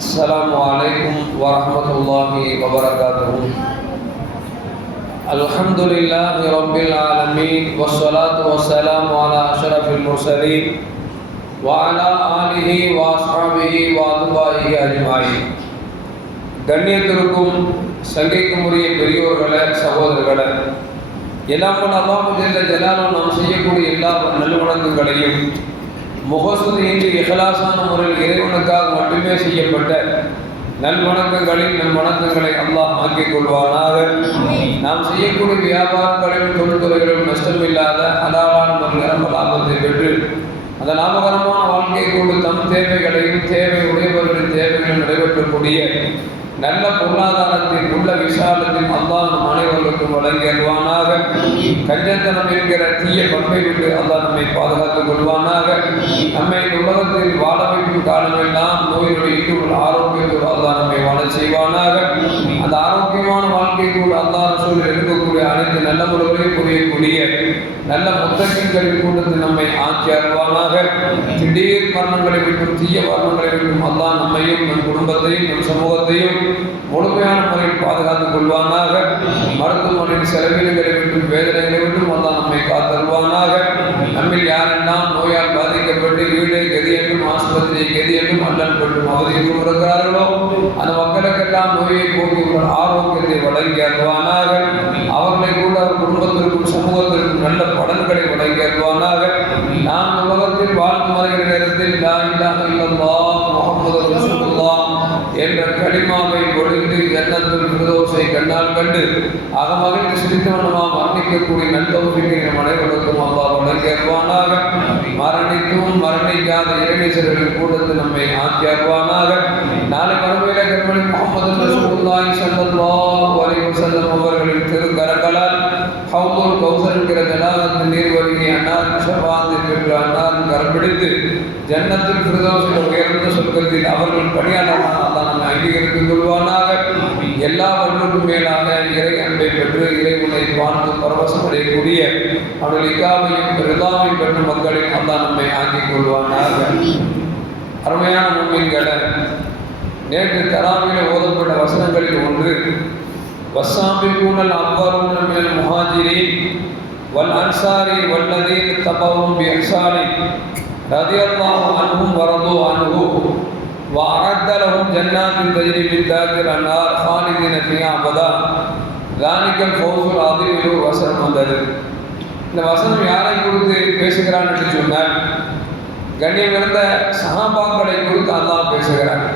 السلام عليكم ورحمة الله وبركاته. الحمد لله رب العالمين والصلاة والسلام على أشرف المرسلين وعلى آله وأصحابه وأتباعه أجمعين. கண்ணியத்திற்கும் சங்கைக்கும் உரிய பெரியோர்களே, சகோதரர்களே, எல்லாம் அல்லாஹ் ஜல்ல ஜலாலுஹு நாம் செய்யக்கூடிய எல்லா நல்லுணங்களையும் முகஸ்துதியின்றி இஹ்லாஸான முறையில் இறைவனுக்காக மட்டுமே செய்யப்பட்ட நல்வணக்கங்களில் வணக்கங்களை அல்லாஹ் ஆக்கிக் கொள்வானாக. நாம் செய்யக்கூடிய வியாபாரங்களிலும் தொழில்துறைகளிலும் நஷ்டமில்லாத ஹலாலான ஒரு நிரம்ப லாபத்தை பெற்று அந்த லாபகரமான வாழ்க்கையை கொண்டு தம் தேவைகளையும் தேவை உடையவர்களின் தேவைகளையும் நிறைவேற்றக்கூடிய நல்ல பொருளாதாரத்தில் உள்ள விசாலத்தில் அல்லாஹ் நம் அனைவர்களுக்கும் வழங்கி அருள்வானாக. கஞ்சத்தனம் என்கிற தீய பண்பை விட்டு அல்லாஹ் நம்மை பாதுகாத்துக் கொள்வானாக. நம்மை உலகத்தில் வாழ வைக்கும் காலமெல்லாம் நோயினுடைய ஈடுபடும் ஆரோக்கியத்தோடு அல்லாஹ் நம்மை வாழ செய்வானாக. அந்த ஆரோக்கியமான வாழ்க்கைக்குள் அல்லாஹ் ரசூல் இருக்கக்கூடிய அனைத்து நல்ல முறைகளையும் புரியக்கூடிய நல்ல முத்தகின்களின் கூட்டத்தில் நம்மை ஆக்கி அருள்வானாக. திடீர் மரணங்களை விட்டும் தீய மரணங்களை விட்டும் அல்லாஹ் நம்மையும் நம் குடும்பத்தையும் நம் சமூகத்தையும் முழுமையான முறையில் பாதுகாத்துக் கொள்வானாக. மருத்துவமனையின் செலவினங்களை விட்டும் வேதனைகளை விட்டும் அல்லாஹ் நம்மை காத்தருள்வானாக. நம்மில் யாரெல்லாம் நோயால் பாதிக்கப்பட்டு வீடு கதி என்றும் ஆஸ்பத்திரியை கதி என்றும் அல்லல் பெற்றும் அவதியும் இருக்கிறார்களோ அந்த மக்களுக்கெல்லாம் நோயை போக்கி ஆரோக்கியத்தை வழங்கி அருள்வானாக. அவர்களை கூட குடும்பத்திற்கும் சமூகத்திற்கும் நல்ல பலன்களை வழங்கி அருள்வானாக. நாம் உலகத்தில் வாழ்ந்து வருகிற நேரத்தில் லா இலாஹ இல்லல்லாஹ் முஹம்மது ரசூலுல்லாஹ் என்ற கலிமாவை ஒழிந்து ஜன்னத்துல் ஃபிர்தௌஸை கண்ணால் கண்டு அகமகிழ்ந்து சிரித்தவனமாக மரணிக்கக்கூடிய நல்தௌஃபீகை நம் அனைவருக்கும் அல்லாஹ் வழங்கி அருள்வானாக. மரணித்தும் மரணிக்காத இறைநேசர்களின் கூட்டத்தில் நம்மை ஆக்கி அருள்வானாக. நாளை மறுமையில கண்மணி முஹம்மது ரசூலுல்லாஹி ஸல்லல்லாஹு அலைஹி வஸல்லம் அவர்களின் திருக்கரங்களால் ஹவுதுல் கௌசர் என்கிற ஜனாதத்தின் நீர்வழியை அன்னாரின் ஷஃபாத்தை பெற்று அன்னாரின் கரம்பிடித்து ஜன்னத்துல் ஃபிர்தௌஸில் உயர்ந்த சொர்க்கத்தில் அவர்கள் பணியாளரான அல்லாஹ் நம்மை அங்கீகரித்துக் கொள்வானாக. எல்லாவற்றுக்கும் மேலாக இறை அன்பை பெற்று இறைவனை வாழ்ந்து பரவசம் அடையக்கூடிய அவர்கள் இக்காமையும் ரிதாவை பெற்ற மக்களின் அல்லாஹ் நம்மை ஆக்கிக் கொள்வானாக. அருமையான முஃமின்களே, நேற்று தராவிலே ஓதப்பட்ட வசனங்களில் ஒன்று வஸ்ஸாபிகூனல் அவ்வலூன மினல் முஹாஜிரீன் வல் அன்சாரி வல்லதீன தபவும் பிஇஹ்சானி ரலியல்லாஹு அன்ஹும் வரது அன்ஹு வஅஅத லஹும் ஜன்னாத்தின் தஜ்ரி மின் தஹ்திஹா அன்ஹார் ஹாலிதீன ஃபீஹா அபதா ذلكல் ஃபௌஸுல் அதீம் என்று வசனம் வந்தது. இந்த வசனம் யாரை குறித்து பேசுகிறான் என்று சொன்னால் கண்ணியம் இருந்த சஹாபாக்களை குறித்து அல்லாஹ் பேசுகிறார்.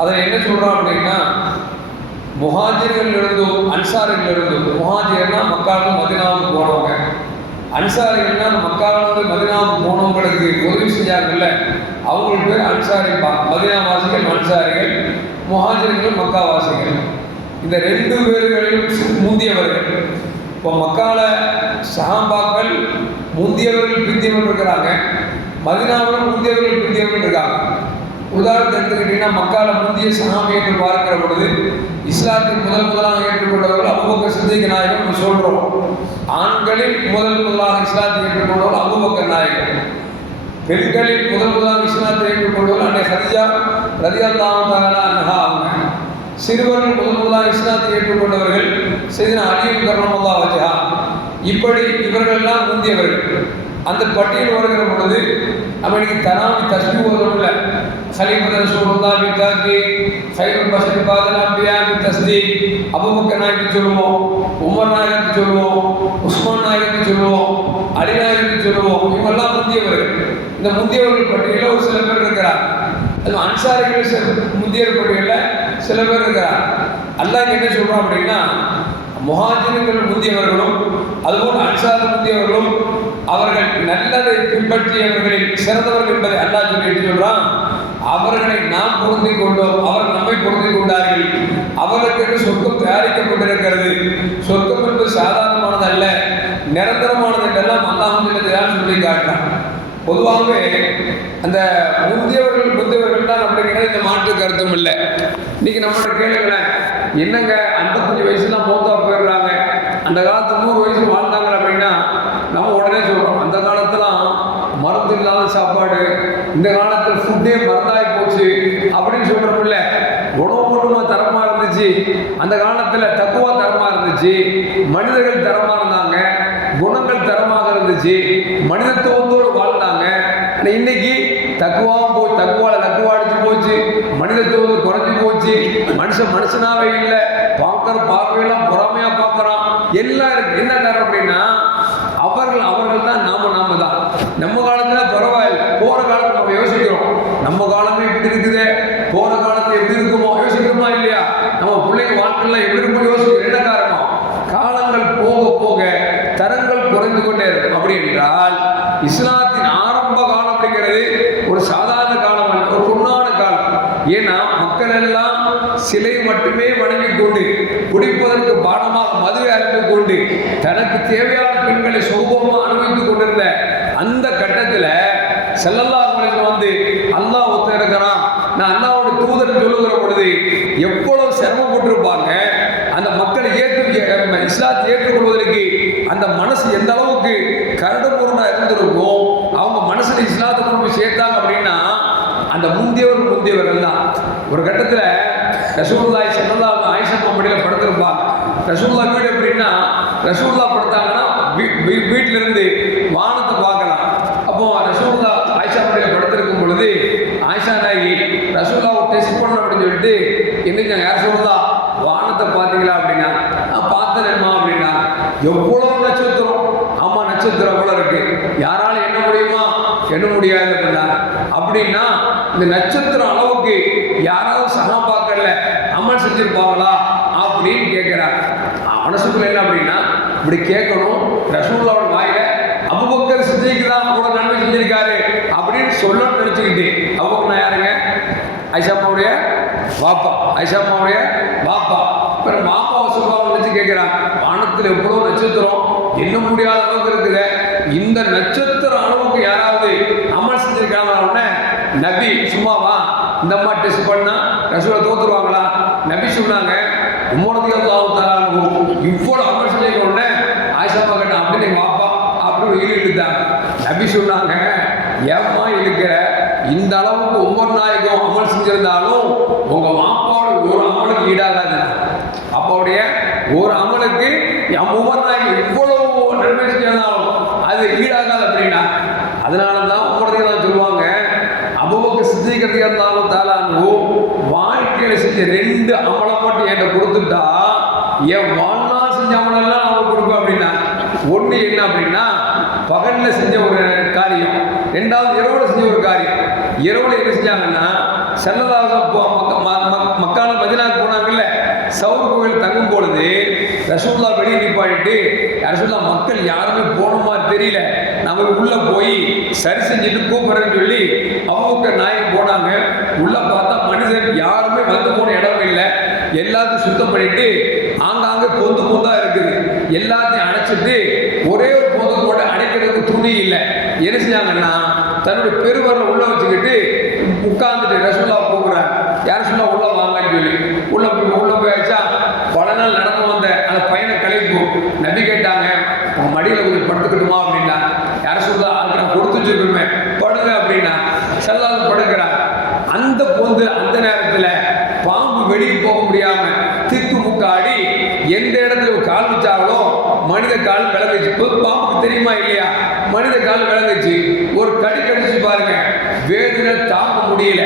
அதை என்ன சொல்றான் அப்படின்னா, முஹாஜிர்கள் இருந்தும் அன்சாரிகள் இருந்தும், முஹாஜிர்னா மக்காவுக்கு மதீனாவுக்கு போனவங்க, அன்சாரிகள்னா மக்காவிலிருந்து மதீனாவுக்கு போனவங்களுக்கு உதவி செஞ்சாங்கல்ல அவங்களுக்கு பேர் அன்சாரிப்பா. மதீனாவாசிகள் அன்சாரிகள், முஹாஜிர்கள் மக்காவாசிகள். இந்த ரெண்டு பேர்களிலும் முந்தியவர்கள். இப்போ மக்கால சஹாபாக்கள் முந்தியவர்கள் பிந்தியவர்கள் இருக்கிறாங்க, மதீனாவில் முந்தியவர்கள் பிந்தியவர்கள் இருக்காங்க. உதாரணத்தை எடுத்துக்கிட்டீங்கன்னா மக்கால முந்திய சஹாபி என்று பார்க்கிற பொழுது இஸ்லாத்தின் முதலாக ஏற்றுக்கொண்டவர்கள் அபூபக்கர் சித்திக் நாயகம் சொல்றோம். ஆண்களில் முதலாக இஸ்லாத்தை ஏற்றுக்கொண்டவர்கள் அபூபக்கர் நாயகம். பெண்களில் முதலாக இஸ்லாத்தை ஏற்றுக்கொண்டவர்கள் அன்னை ஹதீஜா ரலியல்லாஹு தஆலா அன்ஹா அவங்க. சிறுவர்கள் முதலாக இஸ்லாத்தை ஏற்றுக்கொண்டவர்கள் சையதுனா அலி கர்ரமல்லாஹு வஜ்ஹா. இப்படி இவர்கள் எல்லாம் முந்தியவர்கள். அந்த பட்டியல் வருகிற பொழுது நம்ம இன்னைக்கு தராவி தஸ்பீஹ் ஓதுறோம்ல, خليفة رسول الله بالتأكيد خير البشر بعد الأنبياء بالتصديق அபூபக்கர் நாயகத்தை சொல்லுவோம், உமர் நாயகத்தை சொல்லுவோம், உஸ்மான் நாயகத்தை சொல்லுவோம், அலி நாயகத்தை சொல்லுவோம். இவங்கெல்லாம் முந்தியவர்கள். இந்த முந்தியவர்கள் பட்டியலில் ஒரு சில பேர் இருக்கிறார். அது அன்சாரிகள் முந்தியவர் பட்டியலில் சில பேர் இருக்கிறார். அல்லாஹ் என்ன சொல்றான் அப்படின்னா, முஹாஜிர்கள் முந்தியவர்களும் அதுபோல் அன்சார் முந்தியவர்களும் அவர்கள் நல்லதை பின்பற்றியவர்களில் சிறந்தவர்கள் என்பதை அல்லாஹ் சொல்லிட்டு சொல்றான். அவர்களை நாம் பொருந்தி கொண்டோம், அவர்கள் நம்மை பொருந்தி கொண்டார்கள். அவர்களுக்கு சொர்க்கம் தயாரிக்கப்பட்டிருக்கிறது. சொர்க்கம் என்பது சாதாரணமானது அல்ல, நிரந்தரமானது என்றெல்லாம் அல்லாஹ் சொல்லி காட்டுறான். பொதுவாகவே அந்த முந்தியவர்கள் தான் அப்படிங்கிறது இந்த மாற்று கருத்தும் இல்லை. இன்னைக்கு நம்மளோட கேளுங்களேன், என்னங்க 55 வயசுலாம் மூத்தா போயிடுறாங்க, அந்த காலத்து 100 வயசு வாழ்ந்தாங்க அப்படின்னா நம்ம உடனே சொல்றோம். அந்த காலத்துலாம் மருந்து இல்லாத சாப்பாடு, இந்த காலத்தில் ஃபுட்டே மருந்தாகி போச்சு அப்படின்னு சொல்கிறோம்ல. உணவு மட்டுமா தரமாக இருந்துச்சு, அந்த காலத்தில் தக்குவா தரமாக இருந்துச்சு, மனிதர்கள் தரமாக இருந்தாங்க, குணங்கள் தரமாக இருந்துச்சு, மனிதத்துவத்தோடு வாழ்ந்தாங்க. இன்னைக்கு தக்குவாவும் போய் தக்குவால தக்குவா அடிச்சு போச்சு, மனிதத்துவம் குறைஞ்சி போச்சு, மனுஷனாவே இல்லை, பார்க்குற பார்வையெல்லாம் பொறாமையாக பார்க்குறான், எல்லாம் இருக்கு. என்ன காரணம் அப்படின்னா அவர்கள் தான் நாம தான். நம்ம காலத்தில் பரவாயில்ல, போகிற காலத்தில் நம்ம யோசிக்கிறோம், நம்ம காலமே இப்படி இருக்குது, போகிற காலத்தில் எப்படி இருக்குமோ யோசிக்கிறோமா இல்லையா? நம்ம பிள்ளைங்க வாழ்க்கையில் எப்படி இருக்குமோ யோசிக்கிறோம். என்ன காரணம்? காலங்கள் போக போக தரங்கள் குறைந்து கொண்டே இருக்கும். அப்படி என்றால் இஸ்லாத்தின் ஆரம்ப காலம் அப்படிங்கிறது ஒரு சாதாரண காலம் அல்ல, ஒரு பொன்னான காலம். ஏன்னா மக்கள் எல்லாம் சிலை மட்டுமே வணங்கிக் கொண்டு, குடிப்பதற்கு பானமாக மதுவை அறிந்து கொண்டு, தனக்கு தேவையான பெண்களை சுகபமாக அனுபவித்துக் கொண்டிருந்த அந்த கட்டத்தில் ஸல்லல்லாஹு அலைஹி வஸல்லம் வந்து அல்லாஹ் ஒருத்தன் இருக்கிறான், நான் அல்லாஹ்வுடைய தூதர் சொல்லுகிற பொழுது எவ்வளவு சிரமப்பட்டிருப்பாங்க. அந்த மக்களை இஸ்லாத்தை ஏற்றுக்கொள்வதற்கு அந்த மனசு எந்த அளவுக்கு கரடுமுரடா இருந்திருக்கும். அவங்க மனசுல இஸ்லாத்தை கொண்டு சேர்த்தாங்க அப்படின்னா அந்த முந்தியவர்கள் தான். ஒரு கட்டத்தில் ரசூலுல்லாஹி ஸல்லல்லாஹு அலைஹி வஸல்லம் ஆயிஷா மடியில் படுத்திருப்பாங்க. ரசூலுல்லாஹ் வீடு எப்படின்னா, ரசூலுல்லாஹ் படுத்தாங்கன்னா வீட்டில இருந்து வானத்தை பார்க்கலாம். அப்போ ரசூலுல்லாஹ் ஆயிஷா மடியில் படுத்திருக்கும் பொழுது ஆயிஷா நாயகி ரசூலுல்லாஹ் டெஸ்ட் பண்ணணும் அப்படின்னு சொல்லிட்டு, இன்னைக்கு யார் ரசூலுல்லாஹ் வானத்தை பார்த்தீங்களா அப்படின்னா, நான் பார்த்தேன்மா அப்படின்னா, எவ்வளோ நட்சத்திரம், ஆமா நட்சத்திரம் எவ்வளோ இருக்கு, யாராலும் என்ன முடியுமா, என்ன முடியாது அப்படின்னா இந்த நட்சத்திரம் அளவுக்கு யாராவது சகாபாக்கள்ல அமல் செஞ்சிருப்பாங்களா அப்படின்னு கேட்கிறாங்க. மனசுக்குள்ள என்ன அப்படின்னா, இப்படி கேட்கணும், ரசூலுல்லாஹோட வாயில அபூபக்கர் சித்திக்கு தான் கூட நன்மை செஞ்சிருக்காரு அப்படின்னு சொல்லணும்னு நினைச்சுக்கிட்டு. அபூபக்கர் நான் யாருங்க? ஐஷாமாவுடைய வாப்பா, ஐஷாமாவுடைய வாப்பா. அப்புறம் வாப்பாவை சொல்லுவாங்க நினைச்சு கேட்கிறாங்க, வானத்தில் எவ்வளோ நட்சத்திரம், என்ன முடியாத அளவுக்கு இருக்குது, இந்த நட்சத்திர அளவுக்கு யாராவது அமல் செஞ்சிருக்காங்க? நபி சும்மாவா இந்த அம்மா டெஸ்ட் பண்ணா ரசூலை தோத்துருவாங்களா? நபி சொன்னாங்க, உமர் ரலியல்லாஹு தஆலா இவ்வளோ அமல் செஞ்சிருக்க உடனே ஆயிஷா கேட்டா அப்படின்னு வாப்பா அப்படின்னு இழுத்தாங்க. நபி சொன்னாங்க, ஏம்மா இழுக்கிற, இந்த அளவுக்கு உமர் நாயகம் அமல் செஞ்சிருந்தாலும் உங்க வாப்பாவோட ஒரு அமலுக்கு ஈடாகாது. அப்பாவுடைய ஒரு அமலுக்கு உமர் நாயகம் இவ்வளவு நன்மை செஞ்சிருந்தாலும் அது ஈடாகாது அப்படின்னா. அதனால தான் உமர் ரலியல்லாஹு சொல்லுவாங்க, அபூபக்கர் சித்திக் ரலியல்லாஹு தஆலா வாழ்க்கையில செஞ்ச 2 அமலை மட்டும் என்கிட்ட கொடுத்துட்டா என் வாழ்நாள் செஞ்ச அமலெல்லாம் அவங்களுக்கு கொடுப்பேன் அப்படின்னா. ஒன்று என்ன அப்படின்னா, பகல்ல செஞ்ச ஒரு காரியம், 2வது இரவுல செஞ்ச ஒரு காரியம். இரவுல என்ன செஞ்சாங்கன்னா, மக்கால மதீனாவுக்கு போனாங்கல்ல, சவுர் கோவில் தங்கும் பொழுது ரசூலுல்லாஹ் வெளியே நிப்பாட்டிட்டு, ரசூலுல்லாஹ் மக்கள் யாருமே போன மாதிரி தெரியல, நம்ம உள்ள போய் சரி செஞ்சுட்டு கூப்பிடுறேன்னு சொல்லி அபூபக்கர் நாயகம் போனாங்க. உள்ள பார்த்தா மனிதன் யாருமே வந்து போன இடம் இல்லை, எல்லாத்தையும் சுத்தம் பண்ணிட்டு ஆங்காங்கே பொந்தா இருக்குது, எல்லாத்தையும் அடைச்சிட்டு ஒரே ஒரு போட்டு அடைக்கிறதுக்கு துணி இல்லை. என்ன செஞ்சாங்கன்னா, தன்னுடைய பெருவரில் உள்ள வச்சுக்கிட்டு உட்கார்ந்துட்டு ரசூலுல்லாஹ் போகிறார், யார் சொல்ல உள்ள வாங்கன்னு சொல்லி உள்ள போய் வச்சா பல நாள் நடந்து வந்த அந்த பையனை கலைப்பு. நபி கேட்டாங்க, உங்க மடியில் கொஞ்சம் படுத்துக்கட்டுமா அப்படின்னா. யார் சொல்ல அதுக்கு நான் கொடுத்து வச்சிருக்கணுமே, படுங்க அப்படின்னா. செல்லாது படுக்கிறார். அந்த பொந்து அந்த நேரத்தில் பாம்பு வெளியே போக முடியாம திக்கு முக்காடி எந்த இடத்துல கால் வச்சாங்களோ மனித கால் விளங்குச்சு. பாம்புக்கு தெரியுமா இல்லையா, மனித கால் விளங்குச்சு. ஒரு கடி கடிச்சு பாருங்க, வேதனை தாங்க முடியல.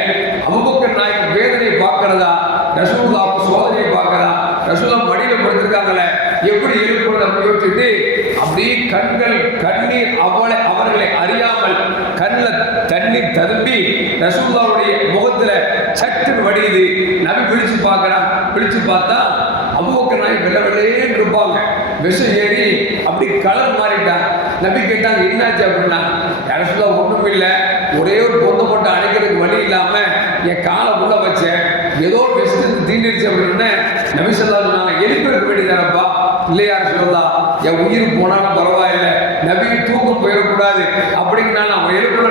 அபூபக்கர் நாயகம் வேதனையை பார்க்கிறதா, ரசூலுல்லாஹ் சோதனையை பார்க்கிறதா, ரசூலுல்லாஹ் மடியில் படுத்திருக்காங்களே எப்படி இருக்கிறது அப்படி யோசிச்சுட்டு அப்படியே கண்ணீர் அவர்களை அறியாமல் கண்ணில் தண்ணீர் ததும்பி ரசூலுல்லாஹ்வுடைய முகத்துல சட்டுன்னு வடியுது. நபி விழிச்சு பார்க்கிறான். விழிச்சு பார்த்தா அபூபக்கர் நாயகம் வெள்ளை வெள்ளையேன்னு இருப்பாங்க, விஷம் ஏறி அப்படி கலர் மாறிட்டான். நபி கேட்டாங்க, என்னாச்சு அப்படின்னா. ரசூலுல்லாஹ் ஒன்றும் இல்லை, ஒரே ஒரு பொண்ணை மட்டும் அடைக்கிறதுக்கு வழி இல்லாம என் காலை உள்ள வச்சேன், ஏதோ விஷத்துக்கு தீண்டிடுச்சு அப்படின்னு. நபி ஸல்லல்லாஹு அலைஹி வஸல்லம் எழுப்பிருக்க வேண்டியதானப்பா. இல்லையா ரசூலுல்லாஹ், என் உயிர் போனாலும் பரவாயில்லை, நபியை தூக்கம் போயிடக்கூடாது அப்படிங்கிறனால அவன் எழுப்பின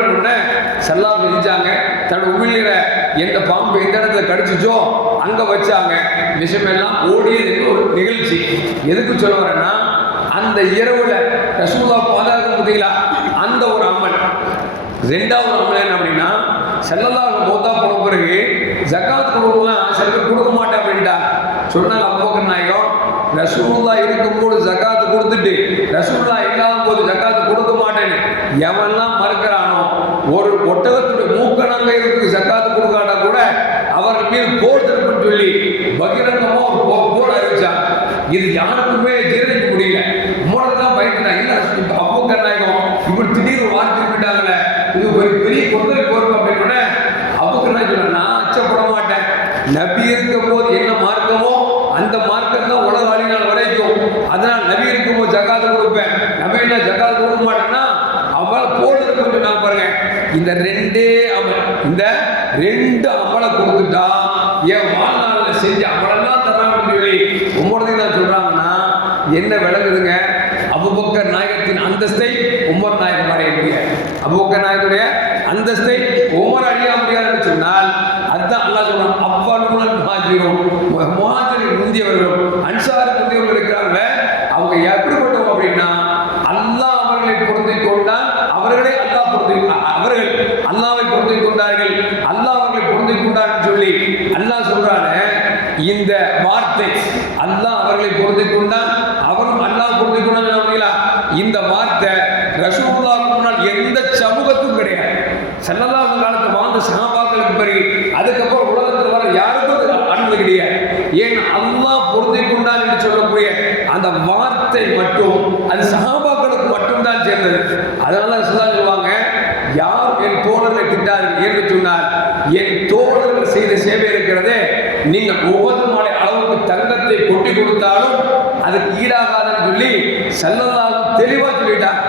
ஸல்லல்லாஹு செஞ்சாங்க. தன்னோட உமிழ்நீரை எந்த பாம்பு எந்த இடத்துல கடிச்சிச்சோ அங்க வச்சாங்க. விஷமெல்லாம் ஓடியது ஒரு நிகழ்ச்சி. எதுக்கு சொல்ல வரேன்னா, அந்த இரவுல ரசூலுல்லாஹ் பாதுகாக்க முடியல, அந்த ஒரு அமல் ரெண்டாவது அமல் என்ன அப்படின்னா, ஸல்லல்லாஹு மௌத்தா போன பிறகு ஜகாத் கொடுக்கலாம், சில பேர் கொடுக்க மாட்டேன் அப்படின்ட்டா சொன்னாங்க. அபூபக்கர் நாயகம் ரசூலுல்லாஹ் இருக்கும்போது ஜகாத்து கொடுத்துட்டு ரசூலுல்லாஹ் இல்லாத போது ஜகாத்து கொடுக்க மாட்டேன்னு எவன்லாம் மறுக்கிறானோ, ஒரு ஒட்டகத்துடைய மூக்கணங்கைக்கு ஜகாத்து கொடுக்காட்டா கூட அவர்கள் மீது போர் தடுப்புன்னு சொல்லி பகிரங்கமா ஒரு போர் அறிவிச்சாங்க. இது யாருக்குமே ஜீரணிக்க முடியல. மூலதான் பயந்துட்டாங்க. என்ன அபூபக்கர் நாயகம் இப்படி திடீர்னு வார்த்தை விட்டாங்களே, இது ஒரு பெரிய கொந்தளை போருக்கு அப்படின்னு அபூபக்கர் நாயகம், நான் அச்சப்பட மாட்டேன். நபி இருக்கும் போது என்ன மார்க்கமோ அந்த மார்க்கம் தான் உலக அழிநாள் வரைக்கும். அதனால் நபி இருக்கும் போது ஜகாத்து கொடுப்பேன், நபினா ஜகாத்து கொடுக்க மாட்டேன்னா அவள் போடுறது கொஞ்சம் நான் பாருங்க. இந்த ரெண்டு அமலை கொடுத்துட்டா என் வாழ்நாளில் செஞ்ச அமலெல்லாம் தரான்னு சொல்லி உமரதை நான் சொல்றாங்கன்னா என்ன விளங்குதுங்க? அபூபக்கர் நாயகத்தின் அந்தஸ்தை உமர் நாயகம் அடைய முடியாது. அபூபக்கர் நாயகனுடைய அந்தஸ்தை உமர் அழிய முடியாதுன்னு சொன்னால் அதுதான் அல்லாஹ் சொல்றான். அவ்வளவு முஹாஜிர் முந்தியவர்களும் அன்சார் முந்தியவர்கள் இருக்கிறாங்க. அவங்க எப்படிப்பட்டவங்க அப்படின்னா, அல்லாஹ் அவர்களை பொருந்திக் கொண்டால் அவர்களே அவர்கள் அல்லாஹ்வை பொருந்திக் கொண்டார்கள், அல்லாஹ் அவர்களை பொருந்திக் கொண்டார்கள் சொல்லி அல்லாஹ் சொல்றானே. இந்த வார்த்தை அல்லாஹ் அவர்களை பொருந்திக் கொண்டால் அவரும் அல்லாஹ் பொருந்திக் கொண்டாங்க. இந்த வார்த்தை ரசூலுல்லாஹ்வுக்கு முன்னால் எந்த சமூகத்துக்கும் கிடையாது. ஸல்லல்லாஹு காலத்து வாழ்ந்த சஹாபாக்களுக்கு பிறகு அதுக்கப்புறம் உலகத்தில் வர யாருக்கும் அனுமதி கிடையாது. ஏன் அல்லாஹ் பொருந்திக் கொண்டான் என்று சொல்லக்கூடிய அந்த வார்த்தை மட்டும் அது சஹாபாக்களுக்கு மட்டும்தான் சேர்ந்தது. அதனால சொல்லுவாங்க, யார் என் தோழர்களை திட்டார்கள் என்று சொன்னார், என் தோழர்கள் செய்த சேவை இருக்கிறதே, நீங்க ஒவ்வொரு மாலை அளவுக்கு தங்கத்தை கொட்டி கொடுத்தாலும் அதுக்கு ஈடாகாதுன்னு சொல்லி ஸல்லல்லாஹு தெளிவா சொல்லிட்டார்.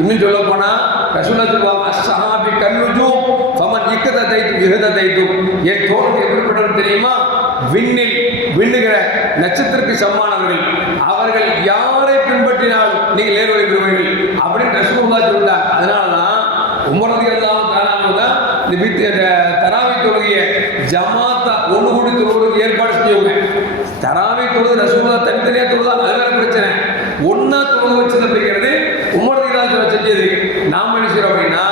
இன்னும் சொல்ல போனா ரசூலுல்லாஹ் சொல்லுவாங்க, அஸ்ஸஹாபி கன்னுஜூம் ஃபமன் இக்ததைது இஹ்ததைது. என் தோழர்கள் எப்படிப்பட்டவர்கள் தெரியுமா? விண்ணுகிற நட்சத்திரத்துக்கு சமானவர்கள். அவர்கள் யாரை பின்பற்றினாலும் நீங்கள் நேர்வழி பெறுவீர்கள் அப்படின்னு ரசூலுல்லாஹ் சொல்லிட்டாங்க. அதனாலதான் உமர் ரலியல்லாஹு தஆலா தான் இந்த தராவி தொழுகைய ஜமாத்தா ஒன்று கூடி தொழுவதற்கு ஏற்பாடு செஞ்சவங்க. தராவி தொழுது ரசூலுல்லாஹ் தனித்தனியா தொழுதா அது வேற பிரச்சனை. ஒன்னா தொழுது வச்சது அப்படிங்கிறது உமர் ரலியல்லாஹு செஞ்சது. நாம் என்ன செய்யறோம் அப்படின்னா,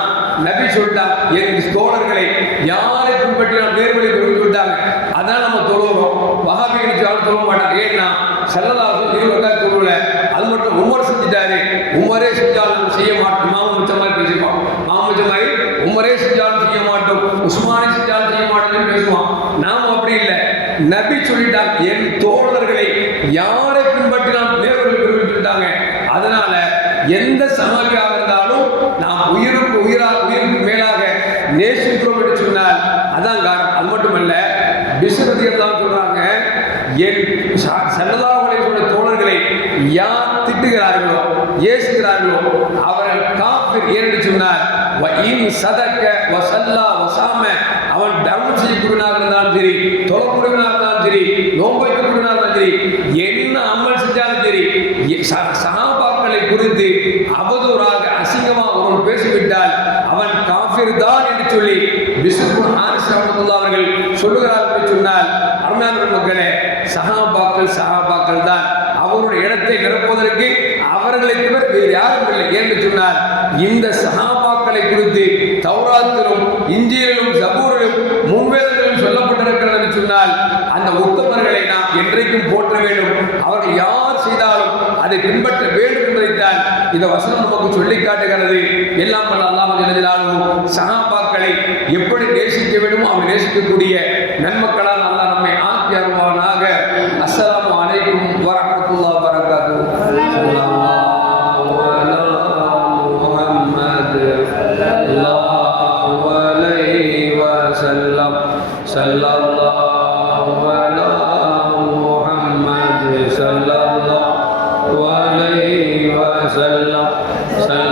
நபி சொல்லிட்டாங்க, என் தோழர்களை யாரை பின்பற்றினால் நேர்வழி பெறுவீர்கள் சொல்லிட்டாங்க. அதனால நம்ம தொழுகிறோம். வஹாபிகள் யாரும் தொழ மாட்டாங்க. ஏன்னா ஸல்லல்லாஹு இருவக்கா தொழுல. அது மட்டும் உமர் செஞ்சுட்டாரு. உமரே செஞ்சாலும் செய்ய மாட்டோம். மாமச்ச மாதிரி பேசிப்போம். மாமச்ச மாதிரி உமரே செஞ்சாலும் செய்ய மாட்டோம், உஸ்மானே செஞ்சாலும் செய்ய மாட்டோம்னு பேசுவான். நாம அப்படி இல்லை. நபி சொல்லிட்டாங்க, என் தோழர்களை யாரை பின்பற்றினால் நேர்வழி பெறுவீர்கள் சொல்லிட்டாங்க. அதனால எந்த சஹாபியாக இருந்தாலும் நாம் உயிருக்கு மேலாக நேசிக்கிறோம் என்று சொன்னால் அதான் காரணம். அது மட்டுமல்ல, பிஸ்ர் ரலியல்லாஹு சொல்றாங்க, என் ஸல்லல்லாஹு அலைஹி வஸல்லம் தோழர்களை யார் திட்டுகிறார்களோ ஏசுகிறார்களோ அவர்கள் காஃபிர் என்று சொன்னார். வ இன் சதக்க வ ஸல்லா வ ஸாம, அவன் தர்மம் செய்யக்கூடியவனாக இருந்தாலும் சரி, தொழக்கூடியவனாக இருந்தாலும் சரி, நோன்பு வைக்கக்கூடியவனாக இருந்தாலும் சரி, என்ன அமல் செஞ்சாலும் சரி, சஹாபாக்களை குறித்து அவதூறாக அசிங்கமாக ஒருவன் பேசிவிட்டால் அவன் காஃபிர் தான் என்று சொல்லி பிஸ்ர் இப்னு ஹாரிஸ் ரஹ்மத்துல்லாஹி அவர்கள் சொல்லுகிறார்கள் என்று சொன்னால், அருமையான மக்களே, சஹாபாக்கள் தான் அவருடைய இடத்தை நிரப்புவதற்கு அவர்களை தவிர வேறு யாரும் இல்லை என்று சொன்னார். இந்த சஹாபாக்களை குறித்து தௌராத்திலும் இஞ்சியிலும் ஜபூரிலும் முன்வேதங்களிலும் சொல்லப்பட்டிருக்கிறது என்று சொன்னால் அந்த உத்தமர்களை நாம் என்றைக்கும் போற்ற வேண்டும். அவர்கள் யார் செய்தாலும் அதை பின்பற்ற வேண்டும் என்பதைத்தான் இந்த வசனம் நமக்கு சொல்லி காட்டுகிறது. எல்லாம் அல்லாஹ் ஜல்லல்லாஹு சஹாபாக்களை எப்படி நேசிக்க வேண்டுமோ அவர் நேசிக்கக்கூடிய நன்மக்களால் அல்லாஹ் நம்மை ஆக்கி அருள்வானாக. அஸ்ஸலாமு அலைக்கும் வரஹ்மத்துல்லாஹி வபரகாத்துஹு. sallallahu alaihi wasallam.